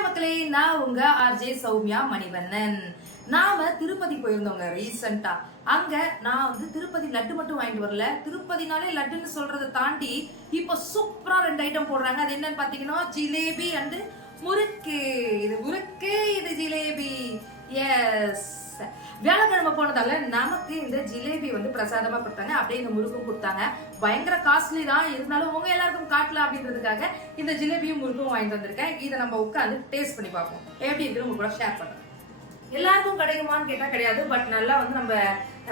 Hi மக்களே, நான் உங்க ஆர்ஜே சௌமியா மணிவண்ணன். நாம திருப்பதி போயிருந்தோங்க ரீசெண்டா. அங்க நான் திருப்பதி லட்டு மட்டும் வாங்கிட்டு வரல. திருப்பதினாலே லட்டுன்னு சொல்றதை தாண்டி இப்ப சூப்பரா 2 ஐட்டம் போடுறாங்க. அது என்னன்னு பாத்தீங்கன்னா ஜிலேபி அண்ட் முறுக்கு. இது முறுக்கு, இது ஜிலேபி. எஸ், வியாழக்கிழமை போனதால நமக்கு இந்த ஜிலேபி பிரசாதமா கொடுத்தாங்க. அப்படியே இந்த முறுக்கும் கொடுத்தாங்க. பயங்கர காஸ்ட்லி தான், இருந்தாலும் உங்க எல்லாருக்கும் காட்டலாம் அப்படின்றதுக்காக இந்த ஜிலேபியும் முறுக்கும் வாங்கிட்டு வந்திருக்கேன். இதை நம்ம உட்காந்து டேஸ்ட் பண்ணி பார்ப்போம். எப்படி இருக்குன்னு உங்க கூட ஷேர் பண்றேன். எல்லாருக்கும் கிடைக்குமான்னு கேட்டா கிடையாது. பட் நல்லா நம்ம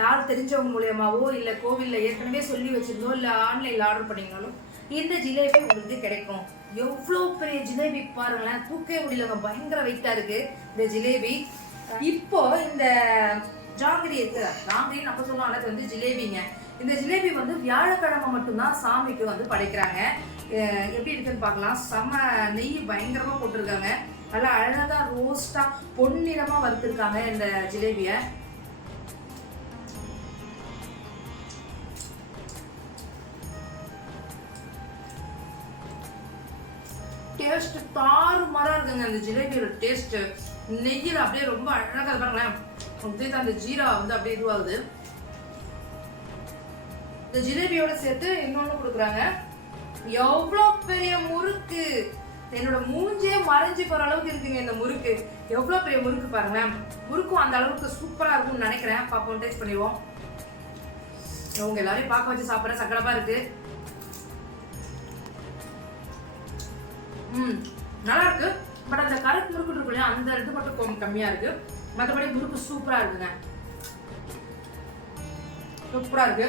யாரும் தெரிஞ்சவங்க மூலியமாவோ இல்ல கோவில்ல ஏற்கனவே சொல்லி வச்சிருந்தோம் இல்ல ஆன்லைன்ல ஆர்டர் பண்ணீங்கனாலும் இந்த ஜிலேபி உங்களுக்கு கிடைக்கும். எவ்வளவு பெரிய ஜிலேபி பாருங்களேன், தூக்கவே முடியலங்க. பயங்கர வெயிட்டா இருக்கு இந்த ஜிலேபி. இப்போ இந்த ஜாங்கிரி இருக்கு, ஜாங்கிரி நம்ம சொல்லுவோம், அது ஜிலேபிங்க. இந்த ஜிலேபி வியாழக்கிழமை மட்டும்தான் சாமிக்கு படைக்கிறாங்க. எப்படி இருக்குன்னு பார்க்கலாம். செம்ம நெய் பயங்கரமா போட்டிருக்காங்க. நல்லா அழகா ரோஸ்டா பொன்னிறமா வறுத்திருக்காங்க இந்த ஜிலேபிய. டேஸ்ட் தாறுமாறா இருக்குங்க இந்த ஜிலேபியோட டேஸ்ட். நெய்யில் அப்படியே ரொம்ப அழகா பாருங்களேன். அந்த ஜீரா அப்படியே இதுவாகுது. இந்த ஜிலேபியோட சேர்த்து இன்னொன்னு கொடுக்குறாங்க. எவ்வளவு பெரிய முறுக்கு, என்னோட மூஞ்சே மறைஞ்சு போற அளவுக்கு இருக்குங்க இந்த முறுக்கு. எவ்வளவு பெரிய முறுக்கு பாருங்களேன். முறுக்கும் அந்த அளவுக்கு சூப்பரா இருக்கும்னு நினைக்கிறேன். பாப்போம், டேஸ்ட் பண்ணிடுவோம். உங்க எல்லாரையும் பார்க்க வச்சு சாப்பிட்ற சக்கரப்பா இருக்கு. நல்லா இருக்கு. பட் அந்த கரெக்ட் முறுக்கு இருக்கு இல்லையா, அந்த இது மட்டும் கம்மியா இருக்கு. மற்றபடி முறுக்கு சூப்பரா இருக்குங்க. சூப்பரா இருக்கு.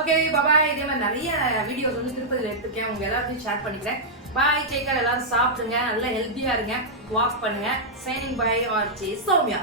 ஓகே, பாய். இதே மாதிரி நிறைய வீடியோஸ் திருப்பதியில் எடுத்துருக்கேன். உங்க எல்லாத்தையும் ஷேர் பண்ணிக்கிறேன். Bye, take care. எல்லாரும் சாப்பிடுங்க, நல்லா ஹெல்த்தியா இருங்க, வாக் பண்ணுங்க. Signing by RJ Soumya.